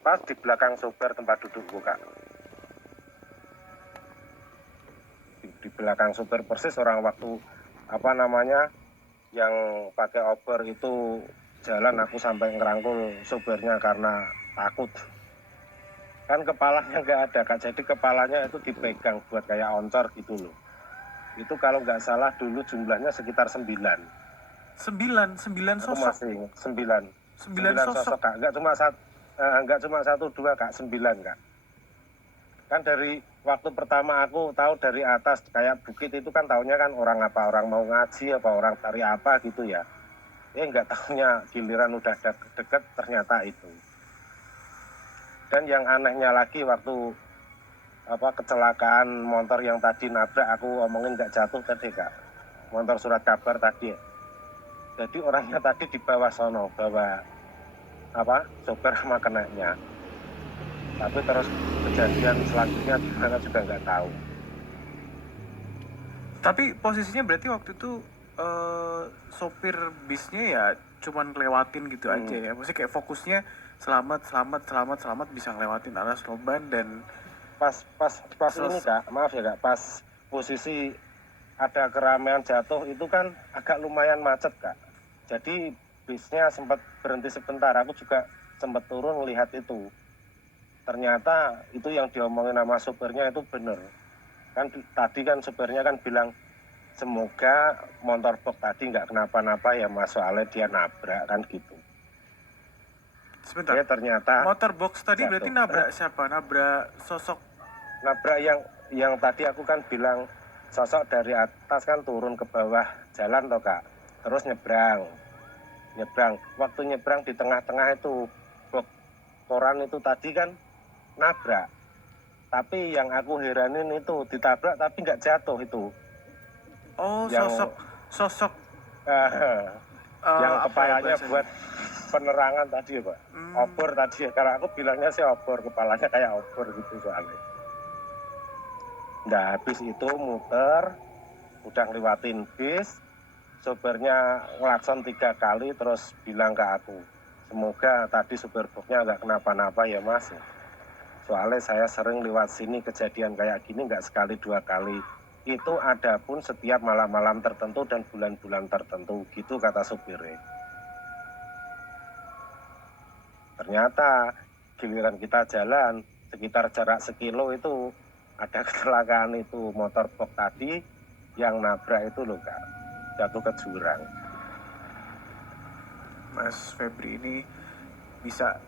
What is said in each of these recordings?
pas di belakang sopir tempat dudukku Kak. Di belakang sopir persis orang waktu yang pakai Uber itu jalan, aku sampai ngerangkul sopirnya karena takut. Kan kepalanya nggak ada Kak, jadi kepalanya itu dipegang buat kayak oncor gitu loh. Itu kalau nggak salah dulu jumlahnya sekitar 9. 9 Aku sosok. masih 9. 9 9 sosok. sosok Kak, nggak cuma 1 2 Kak, 9 Kak. Kan dari waktu pertama aku tahu dari atas kayak bukit itu kan taunya kan orang mau ngaji apa orang cari apa gitu ya. Nggak tahunya giliran udah deket ternyata itu. Dan yang anehnya lagi waktu kecelakaan motor yang tadi nabrak, aku omongin nggak jatuh tadi Kak, motor surat kabar tadi. Jadi orangnya tadi di bawah sono, bawa sopir sama kenanya. Tapi terus kejadian selanjutnya gimana juga nggak tahu. Tapi posisinya berarti waktu itu sopir bisnya ya cuman ngelewatin gitu aja ya. Maksudnya kayak fokusnya selamat bisa ngelewatin Alas Roban dan pas ini Kak, maaf ya Kak, pas posisi ada keramaian jatuh itu kan agak lumayan macet Kak. Jadi bisnya sempat berhenti sebentar, aku juga sempat turun melihat itu. Ternyata itu yang diomongin sama supirnya itu bener. Kan tadi kan supirnya kan bilang semoga motor box tadi nggak kenapa-napa ya Mas, soalnya dia nabrak kan gitu. sebentar. Ternyata Motor box tadi jatuh. berarti nabrak siapa? Nabrak sosok. Nabrak yang tadi aku kan bilang sosok dari atas kan turun ke bawah jalan toh Kak. Terus nyebrang. Waktu nyebrang di tengah-tengah itu box koran itu tadi kan nabrak. Tapi yang aku heranin itu ditabrak tapi nggak jatuh itu. Oh, Yang sosok yang apa ya kepalanya bahasanya? buat penerangan tadi ya Pak. Obor tadi ya. Kalau aku bilangnya sih obor, kepalanya kayak obor gitu soalnya. Nah habis itu muter, udah ngelewatin bis, sopirnya ngelakson 3 kali terus bilang ke aku, semoga tadi supir boxnya nggak kenapa-napa ya Mas. Soalnya saya sering lewat sini kejadian kayak gini nggak sekali 2 kali. Itu ada pun setiap malam-malam tertentu dan bulan-bulan tertentu, gitu kata supirnya. Ternyata giliran kita jalan sekitar jarak sekilo itu ada kecelakaan itu motor box tadi yang nabrak itu loh Kak, jatuh ke jurang. Mas Febri ini bisa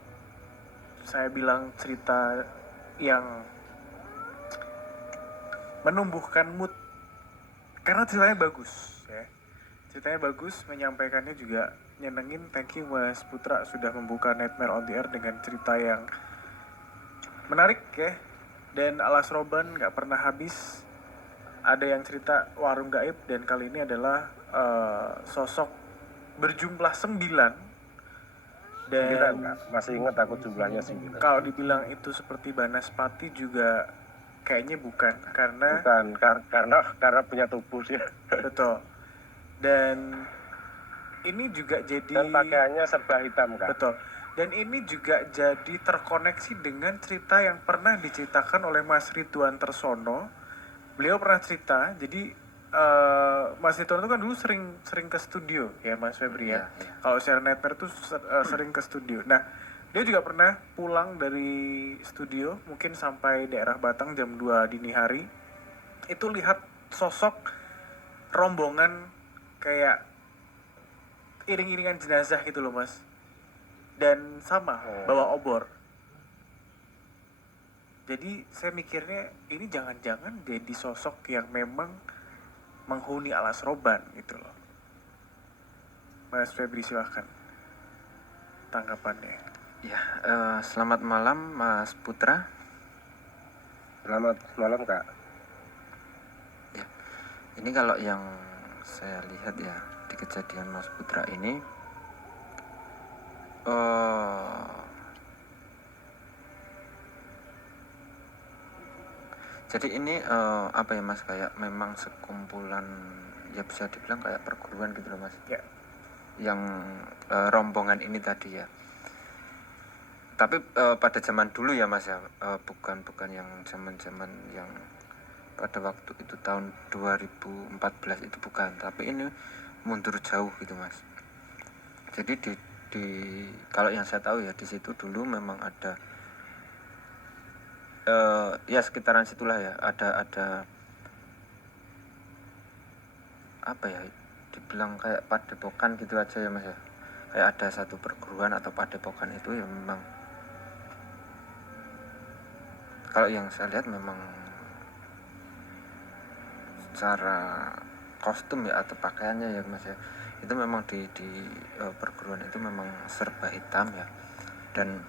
saya bilang cerita yang menumbuhkan mood karena ceritanya bagus ya. Ceritanya bagus, menyampaikannya juga nyenengin. Thank you Mas Putra sudah membuka Nightmare on the Air dengan cerita yang menarik ya. Dan Alas Roban gak pernah habis. Ada yang cerita warung gaib dan kali ini adalah sosok berjumlah 9. Dan masih ingat aku jumlahnya 9. kalau dibilang itu seperti Banaspati juga kayaknya bukan karena punya tubuh dia. Betul. Dan ini juga jadi dan pakaiannya serba hitam Kak. Betul. Dan ini juga jadi terkoneksi dengan cerita yang pernah diceritakan oleh Mas Ridwan Tersono. Beliau pernah cerita, jadi Mas Ridwan itu kan dulu sering ke studio ya Mas Febri ya. Kalau share network tuh sering ke studio. Nah, dia juga pernah pulang dari studio mungkin sampai daerah Batang jam 2 dini hari. Itu lihat sosok rombongan kayak iring-iringan jenazah gitu loh Mas. Dan sama bawa obor. Jadi saya mikirnya ini jangan-jangan jadi sosok yang memang menghuni Alas Roban gitu loh. Mas Febri silahkan tanggapannya. Ya, selamat malam Mas Putra. Selamat malam Kak. Ya, ini kalau yang saya lihat ya di kejadian Mas Putra ini, jadi ini apa ya Mas, kayak memang sekumpulan, ya bisa dibilang kayak perguruan gitu loh Mas. Ya. Yang rombongan ini tadi ya. Tapi pada zaman dulu ya mas ya, bukan yang zaman yang pada waktu itu tahun 2014 itu bukan, tapi ini mundur jauh gitu mas. Jadi di kalau yang saya tahu ya, di situ dulu memang ada ya sekitaran situlah ya, ada apa ya, dibilang kayak padepokan gitu aja ya mas ya, kayak ada satu perguruan atau padepokan itu ya. Memang kalau yang saya lihat memang secara kostum ya atau pakaiannya ya mas ya, itu memang di perguruan itu memang serba hitam ya, dan